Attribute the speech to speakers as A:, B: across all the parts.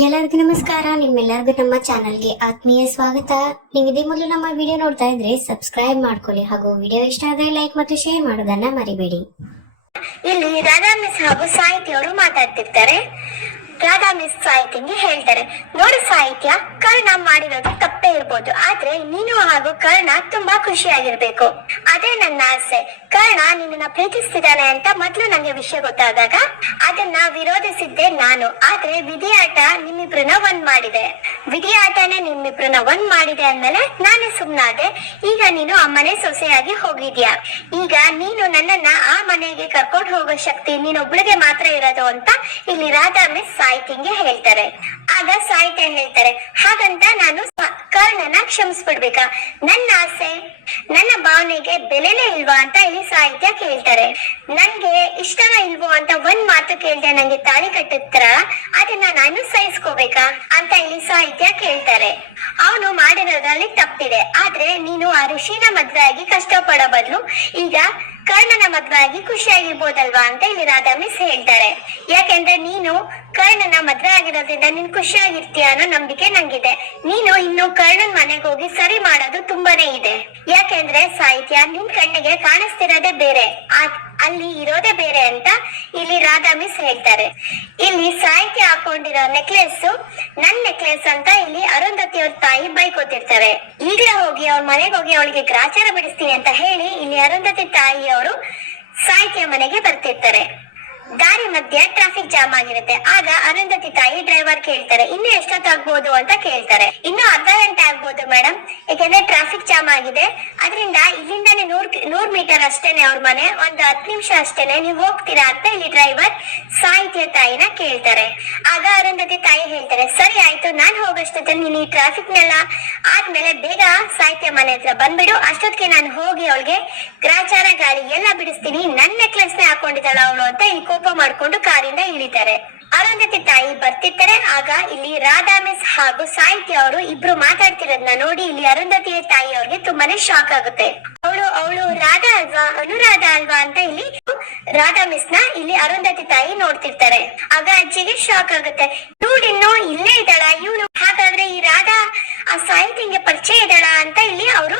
A: ಎಲ್ಲರಿಗೂ ನಮಸ್ಕಾರ. ನಿಮ್ಮೆಲ್ಲರಿಗೂ ನಮ್ಮ ಚಾನಲ್ಗೆ ಆತ್ಮೀಯ ಸ್ವಾಗತ. ನೀವು ಇದೇ ಮೊದಲು ನಮ್ಮ ವಿಡಿಯೋ ನೋಡ್ತಾ ಇದ್ರೆ ಸಬ್ಸ್ಕ್ರೈಬ್ ಮಾಡ್ಕೊಳ್ಳಿ ಹಾಗೂ ವಿಡಿಯೋ ಇಷ್ಟ ಆದರೆ ಲೈಕ್ ಮತ್ತು ಶೇರ್ ಮಾಡೋದನ್ನ ಮರಿಬೇಡಿ.
B: ಇಲ್ಲಿ ರಾಧಾ ಮಿಸ್ ಹಾಗೂ ಸಾಹಿತ್ಯ ಅವರು ಮಾತಾಡ್ತಿರ್ತಾರೆ. ರಾಧಾ ಮಿಸ್ ಸಾಹಿತ್ಯಂಗೆ ಹೇಳ್ತಾರೆ. ನೋಡು ಸಾಹಿತ್ಯ, ಕರ್ಣ ಮಾಡಿರೋದು ತಪ್ಪೇ ಇರ್ಬೋದು. ಆದ್ರೆ ನೀನು ಹಾಗೂ ಕರ್ಣ ತುಂಬಾ ಖುಷಿಯಾಗಿರ್ಬೇಕು. ಅದೇ ನನ್ನ ಆಸೆ. ಕರ್ಣ ನಿನ್ನನ್ನ ಪ್ರೀತಿಸ್ತಿದ್ದಾನೆ ಅಂತ ಮೊದ್ಲು ನಂಗೆ ವಿಷಯ ಗೊತ್ತಾದಾಗ ಅದನ್ನ ವಿರೋಧಿಸಿದ್ದೆ ನಾನು. ಆದ್ರೆ ವಿಧಿಯಾಟ ನಿಮ್ಮಿಬ್ರನ್ನ ಒಂದ್ ಮಾಡಿದೆ. ವಿಧಿಯಾಟನೇ ನಿಮ್ಮಿಬ್ರನ್ನ ಒಂದ್ ಮಾಡಿದೆ ಅಂದ್ಮೇಲೆ ನಾನೇ ಸುಮ್ನಾದೆ. ಈಗ ನೀನು ಅಮ್ಮನೆ ಸೊಸೆಯಾಗಿ ಹೋಗಿದ್ಯಾ? ಈಗ ನೀನು ನನ್ನನ್ನ ಮನೆಗೆ ಕರ್ಕೊಂಡು ಹೋಗೋ ಶಕ್ತಿ ನೀನೊಬ್ಳಿಗೆ ಮಾತ್ರ ಇರೋದು ಅಂತ ಇಲ್ಲಿ ರಾಧಾ ಮಿಸ್ ಸಾಹಿತ್ಯಂಗೆ ಹೇಳ್ತಾರೆ. ಆಗ ಸಾಹಿತ್ಯ ಹೇಳ್ತಾರೆ, ಹಾಗಂತ ನಾನು ಕರ್ಣನ ಕ್ಷಮಿಸ್ಬಿಡ್ಬೇಕಾ. ನನ್ನ ಆಸೆ, ನನ್ನ ಭಾವನೆಗೆ ಬೆಲೆನೇ ಇಲ್ವಾ ಅಂತ ಇಲ್ಲಿ ಸಾಹಿತ್ಯ ಕೇಳ್ತಾರೆ. ನನ್ಗೆ ಇಷ್ಟನ ಇಲ್ವೋ ಅಂತ ಒಂದ್ ಮಾತು ಕೇಳ್ದೆ ನಂಗೆ ತಾಳಿ ಕಟ್ಟತ್ರ ಅದನ್ನ ನಾನು ಸಹಿಸ್ಕೋಬೇಕಾ ಅಂತ ಇಲ್ಲಿ ಸಾಹಿತ್ಯ ಕೇಳ್ತಾರೆ. ಅವನು ಮಾಡಿರೋದ್ರಲ್ಲಿ ತಪ್ಪಿದೆ, ಆದ್ರೆ ನೀನು ಆ ಋಷಿನ ಮದ್ವೆ ಆಗಿ ಕಷ್ಟ ಪಡೋ ಬದಲು ಈಗ ಕರ್ಣನ ಮದ್ವೆ ಆಗಿ ಖುಷಿಯಾಗಿರ್ಬೋದಲ್ವಾ ಅಂತ ಇಲ್ಲಿ ರಾಧಾ ಮಿಸ್ ಹೇಳ್ತಾರೆ. ಯಾಕೆಂದ್ರೆ ನೀನು ಕರ್ಣನ ಮದ್ವೆ ಆಗಿರೋದ್ರಿಂದ ನೀನ್ ಖುಷಿಯಾಗಿರ್ತೀಯ ಅನ್ನೋ ನಂಬಿಕೆ ನಂಗಿದೆ. ನೀನು ಇನ್ನು ಕರ್ಣನ್ ಮನೆಗೆ ಹೋಗಿ ಸರಿ ಮಾಡೋದು ತುಂಬಾನೇ ಇದೆ. ಯಾಕೆಂದ್ರೆ ಸಾಹಿತ್ಯ ನಿನ್ ಕಣ್ಣಿಗೆ ಕಾಣಿಸ್ತಿರೋದೇ ಬೇರೆ. ಆ- ಅಲ್ಲಿ ಇರೋದೇ ಬೇರೆ ಅಂತ ಇಲ್ಲಿ ರಾಧಾ ಮಿಸ್ ಹೇಳ್ತಾರೆ. ಇಲ್ಲಿ ಸಾಹಿತ್ಯ ಹಾಕೊಂಡಿರೋ ನೆಕ್ಲೆಸ್ ನನ್ ನೆಕ್ಲೆಸ್ ಅಂತ ಇಲ್ಲಿ ಅರುಂಧತಿ ಅವ್ರ ತಾಯಿ ಬೈಕೋತಿರ್ತಾರೆ. ಈಗಲೇ ಹೋಗಿ ಅವ್ರ ಮನೆಗೆ ಹೋಗಿ ಅವಳಿಗೆ ಗ್ರಾಚಾರ ಬಿಡಿಸ್ತೀನಿ ಅಂತ ಹೇಳಿ ಇಲ್ಲಿ ಅರುಂಧತಿ ತಾಯಿಯವರು ಸಾಹಿತ್ಯ ಮನೆಗೆ ಬರ್ತಿರ್ತಾರೆ. ದಾರಿ ಮಧ್ಯೆ ಟ್ರಾಫಿಕ್ ಜಾಮ್ ಆಗಿರುತ್ತೆ. ಆಗ ಅರುಂಧತಿ ತಾಯಿ ಡ್ರೈವರ್ ಕೇಳ್ತಾರೆ, ಇನ್ನು ಎಷ್ಟೊತ್ತಾಗ್ಬೋದು ಅಂತ ಕೇಳ್ತಾರೆ. ಇನ್ನು ಅರ್ಧ ಗಂಟೆ ಆಗ್ಬೋದು ಮೇಡಮ್ ಯಾಕೆಂದ್ರೆ ಟ್ರಾಫಿಕ್ ಜಾಮ್ ಆಗಿದೆ. ಅದರಿಂದ ಇಲ್ಲಿಂದಾನೆ ನೂರ್ ನೂರ್ ಮೀಟರ್ ಅಷ್ಟೇನೆ ಅವ್ರ ಮನೆ. ಒಂದು ಹತ್ತು ನಿಮಿಷ ಅಷ್ಟೇನೆ ನೀವು ಹೋಗ್ತೀರಾ ಅಂತ ಇಲ್ಲಿ ಡ್ರೈವರ್ ಸಾಹಿತ್ಯ ತಾಯಿನ ಕೇಳ್ತಾರೆ. ಆಗ ಅರುಂಧತಿ ತಾಯಿ ಹೇಳ್ತಾರೆ, ಸರಿ ಆಯ್ತು, ನಾನ್ ಹೋಗೋಷ್ಟೊತ್ತಲ್ಲಿ ನೀನ್ ಈ ಟ್ರಾಫಿಕ್ ನೆಲ್ಲ ಆದ್ಮೇಲೆ ಬೇಗ ಸಾಹಿತ್ಯ ಮನೆ ಹತ್ರ ಬಂದ್ಬಿಡು. ಅಷ್ಟೊತ್ತಿಗೆ ನಾನು ಹೋಗಿ ಅವಳಿಗೆ ಗ್ರಾಚಾರ ಗಾಳಿ ಎಲ್ಲ ಬಿಡಿಸ್ತೀನಿ. ನನ್ನ ನೆಕ್ಲೆಸ್ ನೇ ಹಾಕೊಂಡಿದ್ದಾಳ ಅವಳು ಅಂತ ಇಲ್ಲಿ ಕೋಪ ಮಾಡ್ಕೊಂಡು ಕಾರಿಂದ ಇಳಿತಾರೆ. ಅರುಂಧತಿ ತಾಯಿ ಬರ್ತಿರ್ತಾರೆ. ಆಗ ಇಲ್ಲಿ ರಾಧಾ, ಮಿಸ್ ಹಾಗೂ ಸಾಹಿತ್ಯ ಅವರು ಇಬ್ರು ಮಾತಾಡ್ತಿರೋದನ್ನ ನೋಡಿ ಇಲ್ಲಿ ಅರುಂಧತಿಯ ತಾಯಿ ಅವ್ರಿಗೆ ತುಂಬಾನೇ ಶಾಕ್ ಆಗುತ್ತೆ. ಅವಳು ಅವಳು ರಾಧಾ ಅಲ್ವಾ, ಅನುರಾಧ ಅಲ್ವಾ ಅಂತ ಇಲ್ಲಿ ರಾಧಾ ಮಿಸ್ನ ಇಲ್ಲಿ ಅರುಂಧತಿ ತಾಯಿ ನೋಡ್ತಿರ್ತಾರೆ. ಆಗ ಅಜ್ಜಿಗೆ ಶಾಕ್ ಆಗುತ್ತೆ. ನೋಡಿನ್ನು ಇಲ್ಲೇ ಇದ್ದಾಳ? ಇವಳು ಹಾಗಾದ್ರೆ ಈ ರಾಧಾ ಆ ಸಾಹಿತ್ಯಂಗೆ ಪರಿಚಯ ಇದ್ದಾಳ ಅಂತ ಇಲ್ಲಿ ಅವರು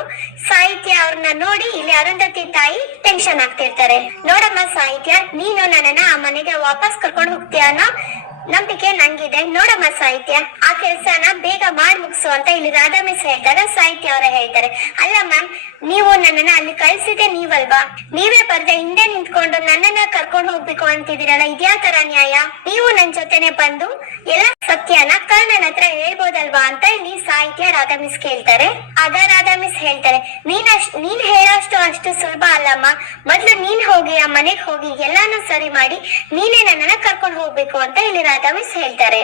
B: ಸಾಹಿತ್ಯ ಅವ್ರನ್ನ ನೋಡಿ ಇಲ್ಲಿ ಅರುಂಧತಿ ತಾಯಿ ಟೆನ್ಷನ್ ಆಗ್ತಿರ್ತಾರೆ. ನೋಡಮ್ಮ ಸಾಹಿತ್ಯ, ನೀನು ನನ್ನನ್ನ ಆ ಮನೆಗೆ ವಾಪಸ್ ಕರ್ಕೊಂಡು ಹೋಗ್ತೀಯ ಅನ್ನೋ ನಂಬಿಕೆ ನಂಗಿದೆ. ನೋಡಮ್ಮ ಸಾಹಿತ್ಯ, ಆ ಕೆಲ್ಸನ ಬೇಗ ಮಾಡಿ ಮುಗಿಸು ಅಂತ ಇಲ್ಲಿ ರಾಧಾ ಮಿಸ್ ಹೇಳಿದಾಗ ಸಾಹಿತ್ಯ ಅವರ ಹೇಳ್ತಾರೆ. ಅಲ್ಲ ಮ್ಯಾಮ್ ನೀವು ನನ್ನನ್ನ ಅಲ್ಲಿ ಕಳ್ಸಿದೆ ನೀವಲ್ವಾ? ನೀವೇ ಬರ್ದೆ ಹಿಂದೆ ನಿಂತ್ಕೊಂಡು ನನ್ನನ್ನ ಕರ್ಕೊಂಡು ಹೋಗ್ಬೇಕು ಅಂತಿದ್ದೀರಲ್ಲ ಇದ್ಯಾ ತರ ನ್ಯಾಯ? ನೀವು ನನ್ ಜೊತೆನೆ ಬಂದು ಎಲ್ಲ ಸತ್ಯನ ಕರ್ಣನ ಹತ್ರ ಹೇಳ್ಬೋದಲ್ವಾ ಅಂತ ಇಲ್ಲಿ ಸಾಹಿತ್ಯ ರಾಧಾ ಮಿಸ್ ಕೇಳ್ತಾರೆ. ಆಗ ರಾಧಾ ಮಿಸ್ ಹೇಳ್ತಾರೆ, ನೀನ್ ಅಷ್ಟ್ ನೀನ್ ಹೇಳೋಷ್ಟು ಅಷ್ಟು ಸುಲಭ ಅಲ್ಲಮ್ಮ. ಮೊದ್ಲು ನೀನ್ ಹೋಗಿ, ಆ ಮನೆಗ್ ಹೋಗಿ ಎಲ್ಲಾನು ಸರಿ ಮಾಡಿ ನೀನೇ ನನ್ನನ್ನ ಕರ್ಕೊಂಡು ಹೋಗ್ಬೇಕು ಅಂತ ಇಲ್ಲಿ ರಾಧಾ ಮಿಸ್ ಹೇಳ್ತಾರೆ.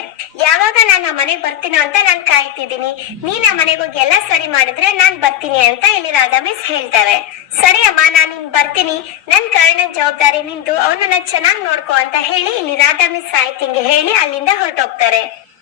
B: ಯಾವಾಗ ನಾನು ಆ ಮನೆಗ್ ಬರ್ತೀನೋ ಅಂತ ನಾನ್ ಕಾಯ್ತಿದ್ದೀನಿ. ನೀನ್ ಆ ಮನೆಗೆ ಹೋಗಿ ಎಲ್ಲ ಸರಿ ಮಾಡಿದ್ರೆ ನಾನ್ ಬರ್ತೀನಿ ಅಂತ ಇಲ್ಲಿ ರಾಧಾ ಮಿಸ್ ಹೇಳ್ತಾರೆ. ಸರಿ ಅಮ್ಮ ನಾನು ನಿನ್ ಬರ್ತೀನಿ. ನನ್ ಕರ್ಣನ್ ಜವಾಬ್ದಾರಿ ನಿಂತು ಅವನನ್ನ ಚೆನ್ನಾಗ್ ನೋಡ್ಕೋ ಅಂತ ಹೇಳಿ ಇಲ್ಲಿ ರಾಧಾ ಮಿಸ್ ಸಾಹಿತ್ಯಂಗೆ ಹೇಳಿ ಅಲ್ಲಿಂದ ಹೊರಟೋಗ್ತಾರೆ.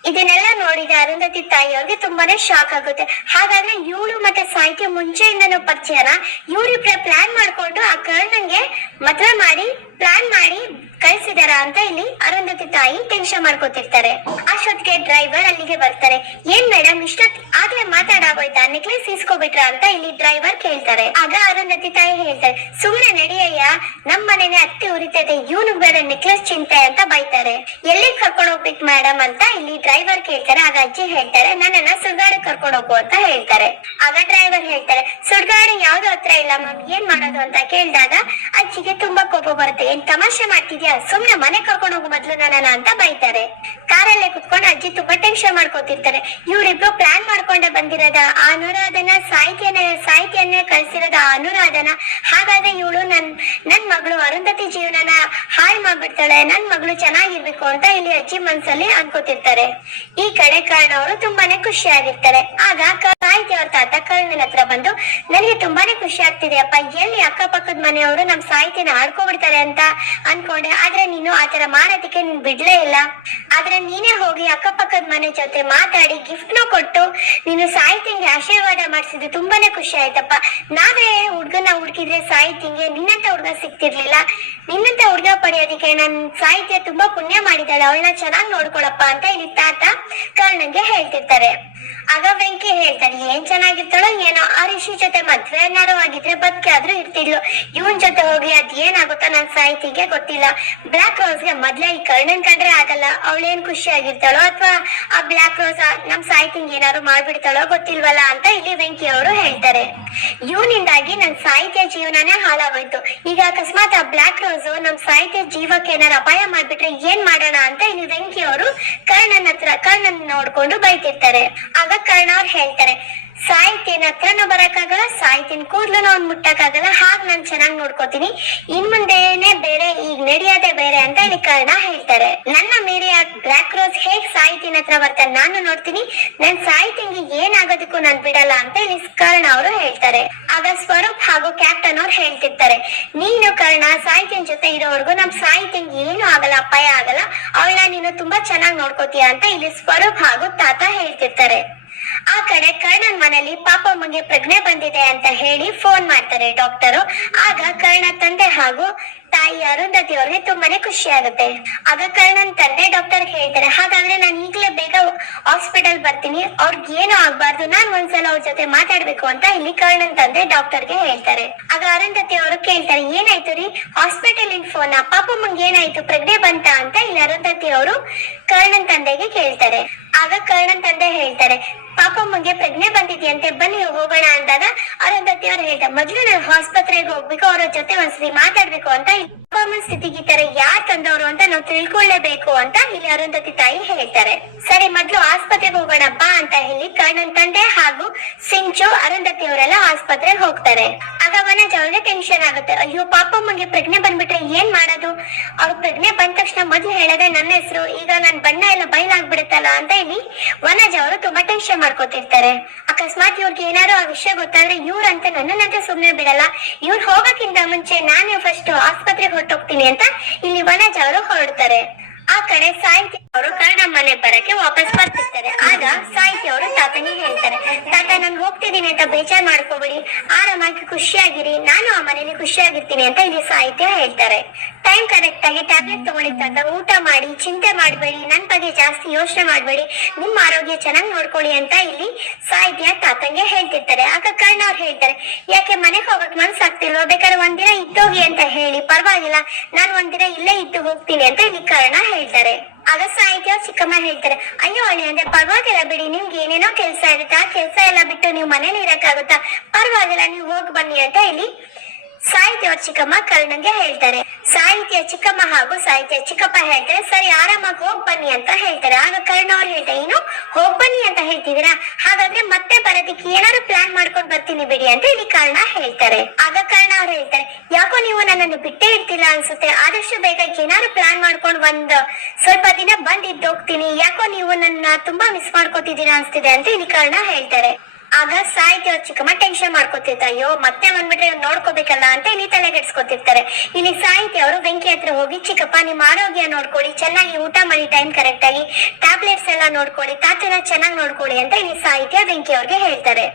B: ಇದನ್ನೆಲ್ಲ ನೋಡಿದ ಅರುಂಧತಿ ತಾಯಿ ಅವ್ರಿಗೆ ತುಂಬಾನೇ ಶಾಕ್ ಆಗುತ್ತೆ. ಹಾಗಾದ್ರೆ ಇವಳು ಮತ್ತೆ ಸಾಹಿತ್ಯ ಮುಂಚೆಯಿಂದನೂ ಪರಿಚಯನ? ಇವ್ರಿಬ್ರ ಪ್ಲಾನ್ ಮಾಡ್ಕೊಂಡು ಆ ಕರ್ಣನ್ಗೆ ಮದ್ವೆ ಮಾಡಿ ಪ್ಲಾನ್ ಮಾಡಿ ಕಳ್ಸಿದಾರ ಅಂತ ಇಲ್ಲಿ ಅರುಂಧತಿ ತಾಯಿ ಟೆನ್ಷನ್ ಮಾಡ್ಕೊತಿರ್ತಾರೆ. ಅಷ್ಟೊತ್ತಿಗೆ ಡ್ರೈವರ್ ಅಲ್ಲಿಗೆ ಬರ್ತಾರೆ. ಏನ್ ಮೇಡಮ್ ಇಷ್ಟೊತ್ ಆಗ್ಲೇ ಮಾತಾಡಾಗೋಯ್ತಾ? ನೆಕ್ಲೆಸ್ ಇಸ್ಕೊಬಿಟ್ರ ಅಂತ ಇಲ್ಲಿ ಡ್ರೈವರ್ ಕೇಳ್ತಾರೆ. ಆಗ ಅರುಂಧತಿ ತಾಯಿ ಹೇಳ್ತಾರೆ, ಸುಮ್ನೆ ನಡಿಯಯ್ಯ, ನಮ್ ಮನೆನೆ ಅತ್ತೆ ಉರಿತದೆ ಇವನು ಬೇರೆ ನೆಕ್ಲೆಸ್ ಚಿಂತೆ ಅಂತ ಬೈತಾರೆ. ಎಲ್ಲಿ ಕರ್ಕೊಂಡು ಹೋಗ್ಬೇಕು ಮೇಡಮ್ ಅಂತ ಇಲ್ಲಿ ಡ್ರೈವರ್ ಕೇಳ್ತಾರೆ. ಆಗ ಅಜ್ಜಿ ಹೇಳ್ತಾರೆ, ನನ್ನನ್ನ ಸುಡ್ಗಾಡು ಕರ್ಕೊಂಡು ಹೋಗು ಅಂತ ಹೇಳ್ತಾರೆ. ಆಗ ಡ್ರೈವರ್ ಹೇಳ್ತಾರೆ ಸುಡ್ಗಾಡು ಯಾವ್ದು ಹತ್ರ ಇಲ್ಲ ಮ್ಯಾಮ್ ಏನ್ ಮಾಡೋದು ಅಂತ? ಕೇಳಿದಾಗ ಅಜ್ಜಿಗೆ ತುಂಬಾ ಕೋಪ ಬರುತ್ತೆ, ಏನ್ ತಮಾಷೆ ಮಾಡ್ತಿದ್ಯಾ? ಸುಮ್ನೆ ಮನೆ ಕರ್ಕೊಂಡು ಹೋಗು ಮೊದ್ಲು ನನ್ನ ಅಂತ ಬೈತಾರೆ. ಕಾರಲ್ಲೇ ಕುತ್ಕೊಂಡು ಅಜ್ಜಿ ತುಂಬಾ ಟೆನ್ಷನ್ ಮಾಡ್ಕೊತಿರ್ತಾರೆ. ಇವ್ರಿಬ್ರು ಪ್ಲಾನ್ ಮಾಡ್ಕೊಂಡೆ ಬಂದಿರೋದ ಅನುರಾಧನ ಸಾಹಿತ್ಯನ ಸಾಹಿತ್ಯನ್ನೇ ಕಳ್ಸಿರೋದ ಅನುರಾಧನ. ಹಾಗಾದ್ರೆ ಇವಳು ನನ್ ನನ್ ಮಗಳು ಅರುಂಧತಿ ಜೀವನನ ಹಾಳು ಮಾಡ್ಬಿಡ್ತಾಳೆ, ನನ್ ಮಗಳು ಚೆನ್ನಾಗಿರ್ಬೇಕು ಅಂತ ಇಲ್ಲಿ ಅಜ್ಜಿ ಮನ್ಸಲ್ಲಿ ಅನ್ಕೋತಿರ್ತಾರೆ. ಈ ಕಡೆ ಕಾರಣ ಅವರು ತುಂಬಾನೇ ಖುಷಿಯಾಗಿರ್ತಾರೆ. ಆಗ ಸಾಹಿತ್ಯ ಅವ್ರ ತಾತ ಕರ್ಣನ ಹತ್ರ ಬಂದು, ನನಗೆ ತುಂಬಾನೇ ಖುಷಿ ಆಗ್ತಿದೆ ಅಪ್ಪ, ಎಲ್ಲಿ ಅಕ್ಕಪಕ್ಕದ ಮನೆಯವರು ನಮ್ ಸಾಹಿತ್ಯನ ಆಡ್ಕೊಬಿಡ್ತಾರೆ ಅಂತ ಅನ್ಕೊಂಡೆ. ಆದ್ರೆ ನೀನು ಆತರ ಮಾಡೋದಕ್ಕೆ ನೀನ್ ಬಿಡ್ಲೇ ಇಲ್ಲ. ಆದ್ರೆ ನೀನೇ ಹೋಗಿ ಅಕ್ಕಪಕ್ಕದ ಮನೆ ಜೊತೆ ಮಾತಾಡಿ ಗಿಫ್ಟ್ನ ಕೊಟ್ಟು ನೀನು ಸಾಹಿತ್ಯಂಗೆ ಆಶೀರ್ವಾದ ಮಾಡಿಸಿದ್ದು ತುಂಬಾನೇ ಖುಷಿ ಆಯ್ತಪ್ಪ. ನಾವೇ ಹುಡ್ಗನ ಹುಡುಕಿದ್ರೆ ಸಾಹಿತ್ಯಂಗೆ ನಿನ್ನಂತ ಹುಡ್ಗ ಸಿಗ್ತಿರ್ಲಿಲ್ಲ. ನಿನ್ನಂತ ಹುಡ್ಗ ಪಡೆಯೋದಿಕ್ಕೆ ನನ್ ಸಾಹಿತ್ಯ ತುಂಬಾ ಪುಣ್ಯ ಮಾಡಿದಾಳೆ ಅವಳನ್ನ ಚೆನ್ನಾಗಿ ನೋಡ್ಕೊಳಪ್ಪ ಅಂತ ಇಲ್ಲಿ ತಾತ ಕರ್ಣಂಗೆ ಹೇಳ್ತಿರ್ತಾರೆ. ಆಗ ವೆಂಕಿ ಹೇಳ್ತಾನೆ, ಏನ್ ಚೆನ್ನಾಗಿರ್ತಾಳೋ ಏನೋ? ಆ ಋಷಿ ಜೊತೆ ಮದ್ವೆ ಏನಾರು ಆಗಿದ್ರೆ ಬದುಕಿ ಆದ್ರೂ ಇರ್ತಿದ್ಲು. ಇವನ್ ಜೊತೆ ಹೋಗಿ ಅದ್ ಏನಾಗುತ್ತೋ ನನ್ ಸಾಹಿತಿಗೆ ಗೊತ್ತಿಲ್ಲ. ಬ್ಲಾಕ್ ರೋಸ್ಗೆ ಮೊದ್ಲೇ ಈ ಕರ್ಣನ್ ಕಂಡ್ರೆ ಆಗಲ್ಲ. ಅವಳೇನ್ ಖುಷಿ ಆಗಿರ್ತಾಳೋ ಅಥವಾ ಆ ಬ್ಲಾಕ್ ರೋಸ್ ನಮ್ ಸಾಹಿತಿಂಗ್ ಏನಾದ್ರು ಮಾಡ್ಬಿಡ್ತಾಳೋ ಗೊತ್ತಿಲ್ವಲ್ಲ ಅಂತ ಇಲ್ಲಿ ವೆಂಕಿ ಅವರು ಹೇಳ್ತಾರೆ. ಇವನಿಂದಾಗಿ ನನ್ ಸಾಹಿತ್ಯ ಜೀವನನೇ ಹಾಳಾಗೋಯ್ತು. ಈಗ ಅಕಸ್ಮಾತ್ ಆ ಬ್ಲಾಕ್ ರೋಸ್ ನಮ್ ಸಾಹಿತ್ಯ ಜೀವಕ್ಕೆ ಏನಾರು ಅಪಾಯ ಮಾಡ್ಬಿಟ್ರೆ ಏನ್ ಮಾಡೋಣ ಅಂತ ಇಲ್ಲಿ ವೆಂಕಿ ಅವರು ಕರ್ಣನ್ ಹತ್ರ, ಕರ್ಣನ್ ನೋಡ್ಕೊಂಡು ಬೈತಿರ್ತಾರೆ. ಆಗ ಕರ್ಣ ಅವ್ರು ಹೇಳ್ತಾರೆ ಸಾಹಿತ್ಯನ ಹತ್ರನೂ ಬರಕ್ಕಾಗಲ್ಲ, ಸಾಹಿತ್ಯನ ಕೂದ್ಲೂ ಅವ್ನ್ ಮುಟ್ಟಕ್ಕಾಗಲ್ಲ. ಹಾಗ್ ನಾನ್ ಚೆನ್ನಾಗ್ ನೋಡ್ಕೋತೀನಿ. ಇನ್ ಮುಂದೆನೆ ಬೇರೆ, ಈಗ ನಡೆಯೋದೇ ಬೇರೆ ಅಂತ ಹೇಳಿ ಕಾರಣ ಹೇಳ್ತಾರೆ. ನನ್ನ ಮೇರಿಯ ಬ್ಲಾಕ್ ರೋಸ್ ಹೇಗ್ ಸಾಹಿತ್ಯನ ಹತ್ರ ಬರ್ತಾನೆ ನಾನು ನೋಡ್ತೀನಿ. ನನ್ ಸಾಹಿತ್ಯಂಗೆ ಏನಾಗೋದಕ್ಕೂ ನಾನ್ ಬಿಡಲ್ಲ ಅಂತ ಹೇಳಿ ಕರ್ಣ ಅವರು ಹೇಳ್ತಾರೆ. ಆಗ ಸ್ವರೂಪ್ ಹಾಗೂ ಕ್ಯಾಪ್ಟನ್ ಅವ್ರು ಹೇಳ್ತಿರ್ತಾರೆ, ನೀನು ಕರ್ಣ, ಸಾಹಿತ್ಯನ್ ಜೊತೆ ಇರೋವರೆಗೂ ನಮ್ ಸಾಹಿತ್ಯಂಗೆ ಏನು ಆಗಲ್ಲ, ಅಪಾಯ ಆಗಲ್ಲ. ಅವಳ ನೀನು ತುಂಬಾ ಚೆನ್ನಾಗ್ ನೋಡ್ಕೋತೀಯ ಅಂತ ಇಲ್ಲಿ ಸ್ವರೂಪ್ ಹಾಗೂ ತಾತ ಹೇಳ್ತಿರ್ತಾರೆ. ಆ ಕಡೆ ಕರ್ಣನ್ ಮನೇಲಿ ಮಗೆ ಪ್ರಜ್ಞೆ ಬಂದಿದೆ ಅಂತ ಹೇಳಿ ಫೋನ್ ಮಾಡ್ತಾರೆ ಡಾಕ್ಟರು ಆಗ ಕರ್ಣ ತಂದೆ ಹಾಗೂ ತಾಯಿ ಅರುಂಧತಿ ಅವ್ರಿಗೆ ತುಂಬಾನೇ ಖುಷಿ ಆಗುತ್ತೆ. ಆಗ ಕರ್ಣನ್ ತಂದೆ ಡಾಕ್ಟರ್ ಹೇಳ್ತಾರೆ, ಹಾಗಾದ್ರೆ ನಾನು ಈಗಲೇ ಬೇಗ ಹಾಸ್ಪಿಟಲ್ ಬರ್ತೀನಿ. ಅವ್ರಿಗೆ ಏನು ಆಗ್ಬಾರ್ದು. ನಾನ್ ಒಂದ್ಸಲ ಅವ್ರ ಜೊತೆ ಮಾತಾಡ್ಬೇಕು ಅಂತ ಇಲ್ಲಿ ಕರ್ಣನ್ ತಂದೆ ಡಾಕ್ಟರ್ಗೆ ಹೇಳ್ತಾರೆ. ಆಗ ಅರುಂಧತಿ ಅವರು ಕೇಳ್ತಾರೆ, ಏನಾಯ್ತು ರೀ? ಹಾಸ್ಪಿಟಲ್ ಇನ್ ಫೋನ್ ಪಾಪಮ್ಮಂಗೆ ಏನಾಯ್ತು? ಪ್ರಜ್ಞೆ ಬಂತ? ಅಂತ ಇಲ್ಲಿ ಅರುಂಧತಿ ಅವರು ಕರ್ಣನ್ ತಂದೆಗೆ ಕೇಳ್ತಾರೆ. ಆಗ ಕರ್ಣನ್ ತಂದೆ ಹೇಳ್ತಾರೆ ಪಾಪಮ್ಮಂಗೆ ಪ್ರಜ್ಞೆ ಬಂದಿದೆಯಂತೆ, ಬನ್ನಿ ಹೋಗೋಣ ಅಂದಾಗ ಅರುಂಧತಿ ಅವ್ರು ಹೇಳ್ತಾ ಮೊದ್ಲು ನಾನು ಆಸ್ಪತ್ರೆಗೆ ಹೋಗ್ಬೇಕು, ಅವರ ಜೊತೆ ಒಂದ್ಸತಿ ಮಾತಾಡ್ಬೇಕು ಅಂತ ಇಲ್ಲಿ ಸ್ಥಿತಿಗೆ ತರ ಯಾರ್ ತಂದವರು ಅಂತ ನಾವು ತಿಳ್ಕೊಳ್ಳೇಬೇಕು ಅಂತ ಇಲ್ಲಿ ಅರುಂಧತಿ ತಾಯಿ ಹೇಳ್ತಾರೆ. ಸರಿ ಮೊದ್ಲು ಆಸ್ಪತ್ರೆಗೆ ಹೋಗೋಣ, ಬಾ ಅಂತ ಹೇಳಿ ಕರ್ಣನ್ ತಂದೆ ಹಾಗೂ ಸಿಂಚು ಅರುಂಧತಿ ಅವರೆಲ್ಲ ಆಸ್ಪತ್ರೆಗೆ ಹೋಗ್ತಾರೆ. ಆಗ ವನಜ ಅವ್ರಿಗೆ ಟೆನ್ಷನ್ ಆಗುತ್ತೆ. ಅಯ್ಯೋ ಪಾಪಮ್ಮಂಗೆ ಪ್ರಜ್ಞೆ ಬಂದ್ಬಿಟ್ರೆ ಏನ್ ಮಾಡೋದು? ಅವ್ರ ಪ್ರಜ್ಞೆ ಬಂದ ತಕ್ಷಣ ಮೊದ್ಲು ಹೇಳದೆ ನನ್ನ ಹೆಸರು, ಈಗ ನನ್ ಬಣ್ಣ ಎಲ್ಲ ಬಯಲಾಗ್ಬಿಡುತ್ತಲ್ಲ ಅಂತ ಇಲ್ಲಿ ವನಜ ಅವರು ತುಂಬಾ ಟೆನ್ಷನ್ ಮಾಡ್ಕೋತಿರ್ತಾರೆ. ಅಕಸ್ಮಾತ್ ಇವ್ರಿಗೆ ಏನಾದ್ರು ಆ ವಿಷಯ ಗೊತ್ತಾದ್ರೆ ಇವ್ರಂತ ನನ್ನನ್ನಂತ ಸುಮ್ಮನೆ ಬಿಡಲ್ಲ. ಇವ್ರು ಹೋಗಕ್ಕಿಂತ ಮುಂಚೆ ನಾನು ಫಸ್ಟ್ ಆಸ್ಪತ್ರೆಗೆ ಹೊರಟೋಗ್ತೀನಿ ಅಂತ ಇಲ್ಲಿ ವನಜ್ ಅವರು ಹೊರಡ್ತಾರೆ. ಆ ಕಡೆ ಸಾಹಿತ್ಯ ಅವರು ಕರ್ಣ ಮನೆ ಬರಕ್ಕೆ ವಾಪಸ್ ಬರ್ತಿರ್ತಾರೆ. ಆಗ ಸಾಹಿತ್ಯ ಅವರು ತಾತನಿಗೆ ಹೇಳ್ತಾರೆ, ತಾತ, ನಾನು ಹೋಗ್ತಿದ್ದೀನಿ ಅಂತ ಬೇಜಾರ್ ಮಾಡ್ಕೋಬೇಡಿ. ಆರಾಮಾಗಿ ಖುಷಿಯಾಗಿರಿ. ನಾನು ಆ ಮನೇಲಿ ಖುಷಿಯಾಗಿರ್ತೀನಿ ಅಂತ ಇಲ್ಲಿ ಸಾಹಿತ್ಯ ಹೇಳ್ತಾರೆ. ಟೈಮ್ ಕರೆಕ್ಟ್ ಆಗಿ ಟ್ಯಾಬ್ಲೆಟ್ ತಗೊಳ್ಳಿ ತಾತ ಊಟ ಮಾಡಿ, ಚಿಂತೆ ಮಾಡಬೇಡಿ ನನ್ನ ಬಗ್ಗೆ ಜಾಸ್ತಿ ಯೋಚನೆ ಮಾಡಬೇಡಿ, ನಿಮ್ಮ ಆರೋಗ್ಯ ಚೆನ್ನಾಗಿ ನೋಡ್ಕೊಳ್ಳಿ ಅಂತ ಇಲ್ಲಿ ಸಾಹಿತ್ಯ ತಾತಂಗೆ ಹೇಳ್ತಿರ್ತಾರೆ. ಆಗ ಕರ್ಣ ಅವ್ರು ಹೇಳ್ತಾರೆ, ಯಾಕೆ ಮನೆಗೆ ಹೋಗಕ್ ಮನ್ಸಾಗ್ತಿಲ್ವಾ? ಬೇಕಾದ್ರೆ ಒಂದಿನ ಇದ್ದೋಗಿ ಅಂತ ಹೇಳಿ, ಪರವಾಗಿಲ್ಲ, ನಾನು ಒಂದಿನ ಇಲ್ಲೇ ಇದ್ದು ಹೋಗ್ತೀನಿ ಅಂತ ಇಲ್ಲಿ ಕರ್ಣ ಹೇಳ್ತಾರೆ. ಆಗ ಸಾಹಿತ್ಯ ಚಿಕ್ಕಮ್ಮ ಹೇಳ್ತಾರೆ, ಅಯ್ಯೋ ಅಣ್ಣ, ಅಂದ್ರೆ ಪರವಾಗಿಲ್ಲ ಬಿಡಿ, ನಿಮ್ಗೆ ಏನೇನೋ ಕೆಲಸ ಇರುತ್ತೆ, ಆ ಕೆಲಸ ಎಲ್ಲ ಬಿಟ್ಟು ನೀವು ಮನೇಲಿ ಇರಕ್ಕಾಗುತ್ತಾ? ಪರವಾಗಿಲ್ಲ, ನೀವು ಹೋಗಿ ಬನ್ನಿ ಅಂತ ಇಲ್ಲಿ ಸಾಹಿತ್ಯ ಅವ್ರ ಚಿಕ್ಕಮ್ಮ ಕರ್ಣಂಗೆ ಹೇಳ್ತಾರೆ. ಸಾಹಿತ್ಯ ಚಿಕ್ಕಮ್ಮ ಹಾಗೂ ಸಾಹಿತ್ಯ ಚಿಕ್ಕಪ್ಪ ಹೇಳ್ತಾರೆ. ಸರಿ, ಆರಾಮಾಗಿ ಹೋಗ್ ಬನ್ನಿ ಅಂತ ಹೇಳ್ತಾರೆ. ಆಗ ಕರ್ಣ ಅವ್ರು ಹೇಳ್ತಾರೆ, ಏನು? ಹೋಗ್ ಬನ್ನಿ ಅಂತ ಹೇಳ್ತಿದ್ದೀರಾ ಹಾಗಾದ್ರೆ ಮತ್ತೆ ಬರೋದಿಕ್ಕೆ ಏನಾದ್ರು ಪ್ಲಾನ್ ಮಾಡ್ಕೊಂಡ್ ಬರ್ತೀನಿ ಬಿಡಿ ಅಂತ ಇಲ್ಲಿ ಕರ್ಣ ಹೇಳ್ತಾರೆ. ಆಗ ಕರ್ಣ ಅವ್ರು ಹೇಳ್ತಾರೆ, ಯಾಕೋ ನೀವು ನನ್ನನ್ನು ಬಿಟ್ಟೇ ಇರ್ತಿಲ್ಲ ಅನ್ಸುತ್ತೆ. ಆದಷ್ಟು ಬೇಗ ಏನಾದ್ರು ಪ್ಲಾನ್ ಮಾಡ್ಕೊಂಡು ಒಂದ್ ಸ್ವಲ್ಪ ದಿನ ಬಂದ್ ಹೋಗ್ತೀನಿ ಯಾಕೋ ನೀವು ನನ್ನ ತುಂಬಾ ಮಿಸ್ ಮಾಡ್ಕೊತಿದ್ದೀರಾ ಅನ್ಸ್ತಿದೆ ಅಂತ ಇಲ್ಲಿ ಕರ್ಣ ಹೇಳ್ತಾರೆ. ಆಗ ಸಾಹಿತ್ಯ ಅವ್ರ ಚಿಕ್ಕಮ್ಮ ಟೆನ್ಷನ್ ಮಾಡ್ಕೋತಿರ್ತ ಅಯ್ಯೋ, ಮತ್ತೆ ಬಂದ್ಬಿಟ್ರೆ ನೋಡ್ಕೋಬೇಕಲ್ಲ ಅಂತ ಇಲ್ಲಿ ತಲೆಗೆಡ್ಸ್ಕೊತಿರ್ತಾರೆ ಇಲ್ಲಿ ಸಾಹಿತ್ಯ ಅವರು ಬೆಂಕಿ ಹತ್ರ ಹೋಗಿ, ಚಿಕ್ಕಪ್ಪ ನಿಮ್ಮ ಆರೋಗ್ಯ ನೋಡ್ಕೊಳ್ಳಿ, ಚೆನ್ನಾಗಿ ಊಟ ಮಾಡಿ ಟೈಮ್ ಕರೆಕ್ಟ್ ಆಗಿ ಟ್ಯಾಬ್ಲೆಟ್ಸ್ ಎಲ್ಲ ನೋಡ್ಕೊಳ್ಳಿ, ತಾತನ ಚೆನ್ನಾಗಿ ನೋಡ್ಕೊಳ್ಳಿ ಅಂತ ಇಲ್ಲಿ ಸಾಹಿತ್ಯ ಬೆಂಕಿ ಅವ್ರಿಗೆ ಹೇಳ್ತಾರೆ.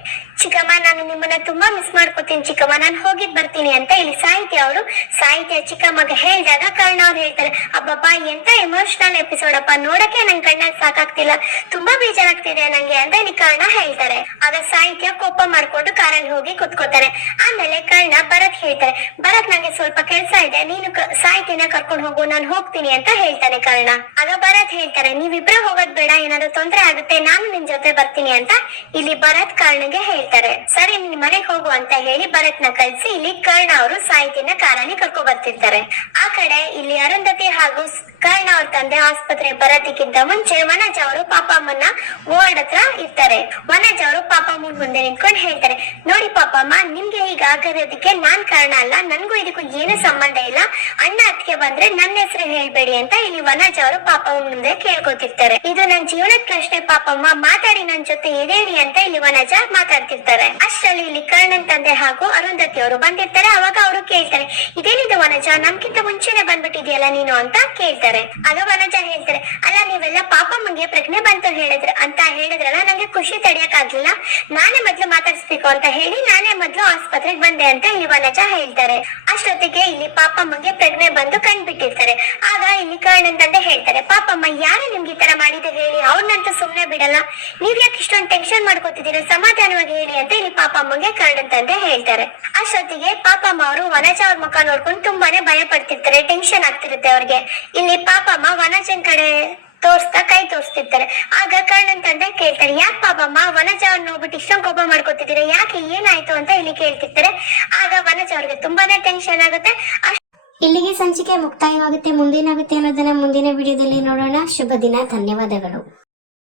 B: ಚಿಕ್ಕಮ್ಮ, ನಾನು ನಿಮ್ಮನ್ನ ತುಂಬಾ ಮಿಸ್ ಮಾಡ್ಕೋತೀನಿ ಚಿಕ್ಕಮ್ಮ. ನಾನು ಹೋಗಿದ್ ಬರ್ತೀನಿ ಅಂತ ಇಲ್ಲಿ ಸಾಹಿತ್ಯ ಅವರು, ಸಾಹಿತ್ಯ ಚಿಕ್ಕಮ್ಮಗ ಹೇಳಿದಾಗ ಕರ್ಣ ಅವ್ರು ಹೇಳ್ತಾರೆ, ಅಬ್ಬಬ್ಬ, ಎಂತ ಎಮೋಷನಲ್ ಎಪಿಸೋಡ್ ಅಪ್ಪ. ನೋಡಕ್ಕೆ ನನ್ ಕಣ್ಣಲ್ಲಿ ಸಾಕಾಗ್ತಿಲ್ಲ. ತುಂಬಾ ಬೇಜಾರಾಗ್ತಿದೆ ನಂಗೆ ಅಂತ ಇಲ್ಲಿ ಕರ್ಣ ಹೇಳ್ತಾರೆ. ಆಗ ಸಾಹಿತ್ಯ ಕೋಪ ಮಾಡ್ಕೊಂಡು ಕಾರಲ್ಲಿ ಹೋಗಿ ಕುತ್ಕೋತಾರೆ ಆಮೇಲೆ ಕರ್ಣ ಭರತ್ ಹೇಳ್ತಾರೆ, ಭರತ್, ನಂಗೆ ಸ್ವಲ್ಪ ಕೆಲ್ಸ ಇದೆ. ನೀನು ಸಾಹಿತ್ಯನ ಕರ್ಕೊಂಡು ಹೋಗು. ನಾನು ಹೋಗ್ತೀನಿ ಅಂತ ಹೇಳ್ತಾನೆ ಕರ್ಣ. ಆಗ ಭರತ್ ಹೇಳ್ತಾರೆ, ನೀವಿಬ್ರ ಹೋಗೋದ್ ಬೇಡ. ಏನಾದ್ರು ತೊಂದ್ರೆ ಆಗುತ್ತೆ, ನಾನು ನಿನ್ ಜೊತೆ ಬರ್ತೀನಿ ಅಂತ ಇಲ್ಲಿ ಭರತ್ ಕರ್ಣಗೆ ಹೇಳ್ತಾರೆ. ಸರಿ, ನಿನ್ ಮನೆಗೆ ಹೋಗು ಅಂತ ಹೇಳಿ ಭರತ್ನ ಕಳ್ಸಿ ಇಲ್ಲಿ ಕರ್ಣ ಅವರು ಸಾಹಿತಿನ ಕಾರಲ್ಲಿ ಕರ್ಕೊ ಬರ್ತಿರ್ತಾರೆ. ಆ ಕಡೆ ಇಲ್ಲಿ ಅರುಂಧತಿ ಹಾಗೂ ಕರ್ಣ ಅವ್ರ ತಂದೆ ಆಸ್ಪತ್ರೆ ಬರೋದಕ್ಕಿಂತ ಮುಂಚೆ ವನಜ ಅವರು ಪಾಪಮ್ಮನ ವಾರ್ಡ್ ಹತ್ರ ಇರ್ತಾರೆ. ವನಜ ಅವರು ಪಾಪಮ್ಮನ ಮುಂದೆ ನಿಂತ್ಕೊಂಡು ಹೇಳ್ತಾರೆ, ನೋಡಿ ಪಾಪಮ್ಮ ನಿಮ್ಗೆ ಈಗ ಆಗದಕ್ಕೆ ನಾನ್ ಕಾರಣ ಅಲ್ಲ. ನನ್ಗೂ ಇದಕ್ಕೂ ಏನು ಸಂಬಂಧ ಇಲ್ಲ. ಅಣ್ಣ ಅದಕ್ಕೆ ಬಂದ್ರೆ ನನ್ನ ಹೆಸರು ಹೇಳ್ಬೇಡಿ ಅಂತ ಇಲ್ಲಿ ವನಜ ಅವರು ಪಾಪಮ್ಮ ಮುಂದೆ ಕೇಳ್ಕೊತಿರ್ತಾರೆ. ಇದು ನನ್ ಜೀವನದ ಪ್ರಶ್ನೆ ಪಾಪಮ್ಮ ಮಾತಾಡಿ ನನ್ ಜೊತೆ ಇದೇರಿ ಅಂತ ಇಲ್ಲಿ ವನಜ ಮಾತಾಡ್ತಿರ್ತಾರೆ. ಅಷ್ಟರಲ್ಲಿ ಇಲ್ಲಿ ಕರ್ಣನ್ ತಂದೆ ಹಾಗೂ ಅರುಂಧತಿ ಅವರು ಬಂದಿರ್ತಾರೆ. ಅವಾಗ ಅವರು ಕೇಳ್ತಾರೆ, ಇದೇನಿದು ವನಜ? ನಮ್ಗಿಂತ ಮುಂಚೆನೆ ಬಂದ್ಬಿಟ್ಟಿದ್ಯಲ್ಲ ನೀನು ಅಂತ ಕೇಳ್ತಾರೆ. ಆಗ ವನಜ ಹೇಳ್ತಾರೆ, ಅಲ್ಲ, ನೀವೆಲ್ಲ ಪಾಪಮ್ಮಂಗೆ ಪ್ರಜ್ಞೆ ಬಂತು ಹೇಳಿದ್ರೆ ಅಂತ ಹೇಳಿದ್ರಲ್ಲ, ನಂಗೆ ಖುಷಿ ತಡಿಯಕ್ ಆಗ್ಲಿಲ್ಲ ನಾನೇ ಮೊದ್ಲು ಮಾತಾಡ್ಸ್ಬೇಕು ಅಂತ ಹೇಳಿ ನಾನೇ ಮೊದ್ಲು ಆಸ್ಪತ್ರೆಗೆ ಬಂದೆ ಅಂತ ಇಲ್ಲಿ ವನಜ ಹೇಳ್ತಾರೆ. ಅಷ್ಟೊತ್ತಿಗೆ ಇಲ್ಲಿ ಪಾಪಮ್ಮಂಗೆ ಪ್ರಜ್ಞೆ ಬಂದು ಕಂಡ್ಬಿಟ್ಟಿರ್ತಾರೆ. ಆಗ ಇಲ್ಲಿ ಕರ್ಣನ್ ತಂದೆ ಹೇಳ್ತಾರೆ, ಪಾಪಮ್ಮ, ಯಾರು ನಿಮ್ಗೆ ಈ ತರ ಮಾಡಿದ್ದು ಹೇಳಿ? ಅವ್ರನ್ನಂತೂ ಸುಮ್ಮನೆ ಬಿಡಲ್ಲ. ನೀವ್ ಯಾಕೆ ಇಷ್ಟೊಂದು ಟೆನ್ಷನ್ ಮಾಡ್ಕೋತಿದ್ದೀರಾ? ಸಮಾಧಾನವಾಗಿ ಹೇಳಿ. ಅಂತ ಇಲ್ಲಿ ಪಾಪಮ್ಮಂಗೆ ಕರಡಂತ ತಂದೆ ಹೇಳ್ತಾರೆ. ಅಷ್ಟೊತ್ತಿಗೆ ಪಾಪಮ್ಮ ಅವರು ವನಜ ಅವ್ರ ಮುಖ ನೋಡ್ಕೊಂಡು ತುಂಬಾನೇ ಭಯ ಪಡ್ತಿರ್ತಾರೆ ಟೆನ್ಷನ್ ಆಗ್ತಿರುತ್ತೆ ಅವ್ರಿಗೆ. ಇಲ್ಲಿ ಪಾಪಮ್ಮ ವನಜನ್ ಕಡೆ ತೋರ್ಸ್ತಾ ಕೈ ತೋರಿಸ್ತಿರ್ತಾರೆ. ಆಗ ಕರ್ಣನ್ ತಂದೆ ಕೇಳ್ತಾರೆ, ಯಾಕೆ ಪಾಪಮ್ಮ ವನಜ ಅವ್ರನ್ನ ನೋಡ್ಬಿಟ್ಟು ಇಷ್ಟೊಂದು ಕೋಪ ಮಾಡ್ಕೋತಿದ್ದೀರಾ? ಯಾಕೆ ಏನಾಯ್ತು ಅಂತ ಇಲ್ಲಿ ಕೇಳ್ತಿರ್ತಾರೆ. ಆಗ ವನಜ ಅವ್ರಿಗೆ ತುಂಬಾನೇ ಟೆನ್ಷನ್ ಆಗುತ್ತೆ.
A: ಇಲ್ಲಿಗೆ ಸಂಚಿಕೆ ಮುಕ್ತಾಯವಾಗುತ್ತೆ. ಮುಂದೇನಾಗುತ್ತೆ ಅನ್ನೋದನ್ನ ಮುಂದಿನ ವಿಡಿಯೋದಲ್ಲಿ ನೋಡೋಣ. ಶುಭ ದಿನ, ಧನ್ಯವಾದಗಳು.